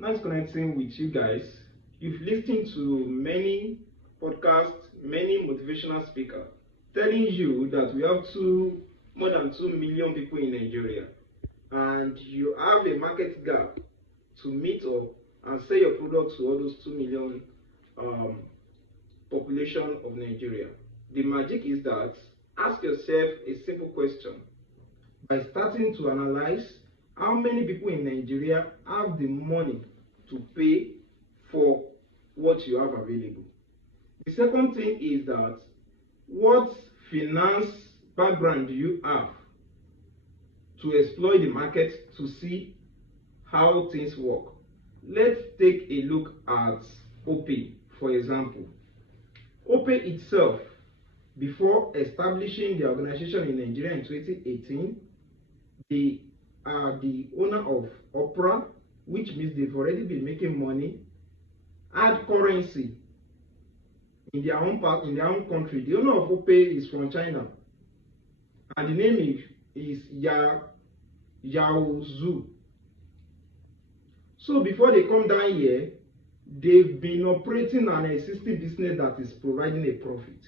Nice connecting with you guys. You've listened to many podcasts, many motivational speakers telling you that we have more than 2 million people in Nigeria, and you have a market gap to meet up and sell your products to all those 2 million population of Nigeria. The magic is that ask yourself a simple question by starting to analyze how many people in Nigeria have the money to pay for what you have available. The second thing is that what finance background do you have to exploit the market to see how things work. Let's take a look at Opay, for example. Opay itself, before establishing the organization in Nigeria in 2018, they are the owner of Opera, which means they've already been making money, add currency in their own country. The owner of Opay is from China, and the name is Yao Zhu. So before they come down here, they've been operating an existing business that is providing a profit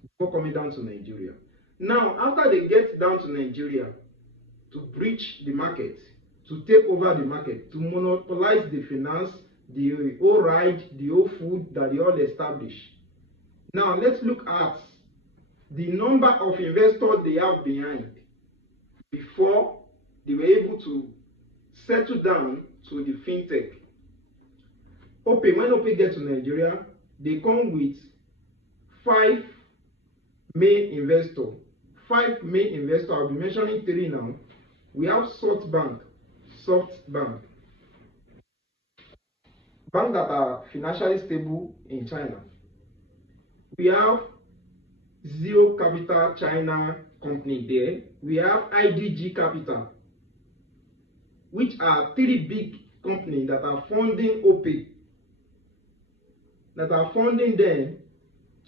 before coming down to Nigeria. Now, after they get down to Nigeria to breach the market, to take over the market, to monopolize the finance, the whole ride, the whole food that they all establish. Now, let's look at the number of investors they have behind before they were able to settle down to the fintech. Opay, when Opay gets to Nigeria, they come with 5 main investors. 5 main investors, I'll be mentioning 3 now. We have SoftBank, banks that are financially stable in China. We have Zero Capital China company there. We have IDG Capital, which are 3 big companies that are funding Opay, that are funding them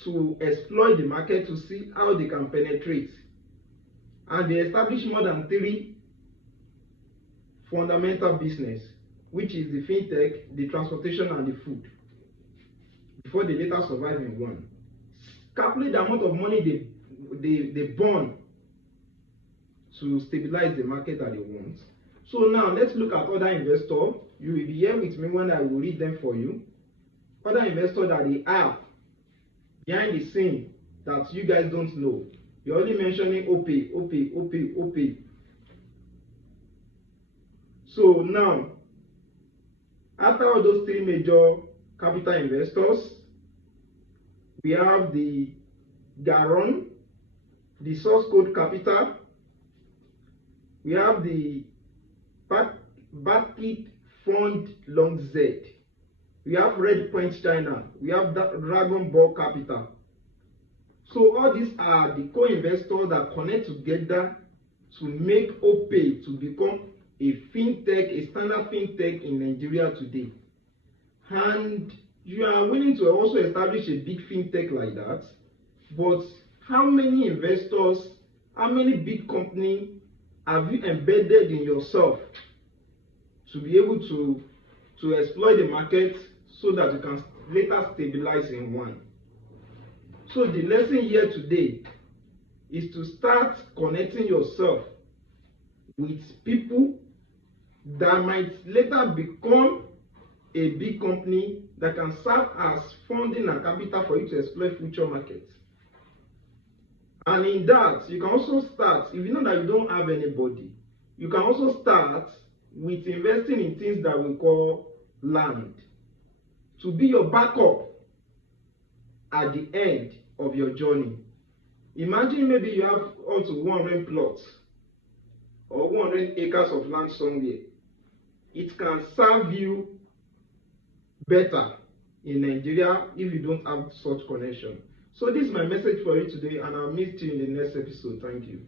to exploit the market to see how they can penetrate. And they establish more than 3 fundamental business, which is the fintech, the transportation, and the food, before they later survive in one. Calculate the amount of money they burn to stabilize the market that they want. So now let's look at other investors. You will be here with me when I will read them for you. Other investors that they have behind the scene that you guys don't know. You're only mentioning Opay. So now, after all those 3 major capital investors, we have the Garon, the Source Code Capital, we have the Bakit Fund Long Z, we have Red Point China, we have Dragon Ball Capital. So all these are the co-investors that connect together to make Opay to become a fintech, a standard fintech in Nigeria today. And you are willing to also establish a big fintech like that, but how many investors, how many big companies have you embedded in yourself to be able to exploit the market so that you can later stabilize in one? So the lesson here today is to start connecting yourself with people that might later become a big company that can serve as funding and capital for you to exploit future markets. And in that, you can also start, if you know that you don't have anybody, you can also start with investing in things that we call land, to be your backup at the end of your journey. Imagine maybe you have up to 100 plots or 100 acres of land somewhere. It can serve you better in Nigeria if you don't have such connection. So this is my message for you today, and I'll meet you in the next episode. Thank you.